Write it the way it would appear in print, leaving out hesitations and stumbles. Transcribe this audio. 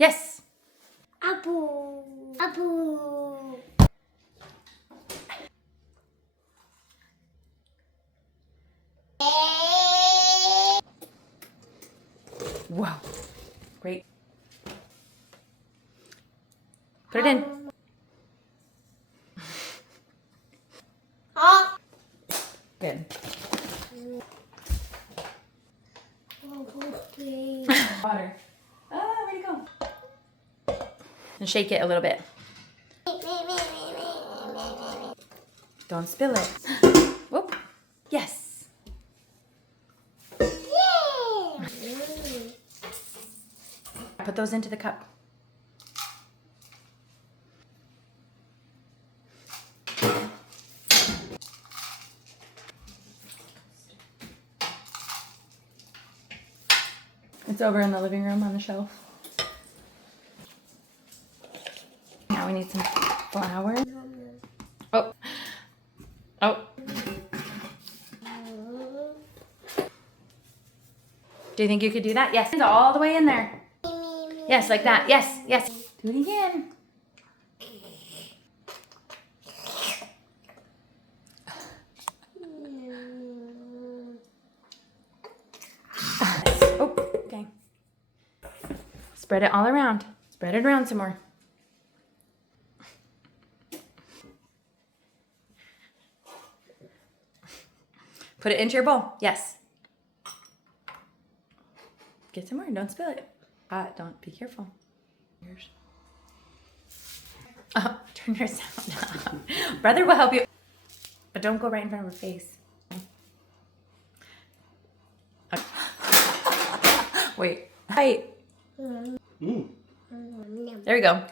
Yes. Apple. Apple. Wow. Great. Put it in. Good. Water. Ah, where'd it go? And shake it a little bit. Don't spill it. Whoop. Yes. Put those into the cup. It's over in the living room on the shelf. Now we need some flour. Oh. Oh. Do you think you could do that? Yes. It's all the way in there. Yes, like that. Yes, yes. Do it again. Oh, okay. Spread it all around. Spread it around some more. Put it into your bowl. Yes. Get some more. Don't spill it. Don't. Be careful. Oh, turn your sound off. Brother will help you. But don't go right in front of her face. Okay. Wait. Hi. There we go.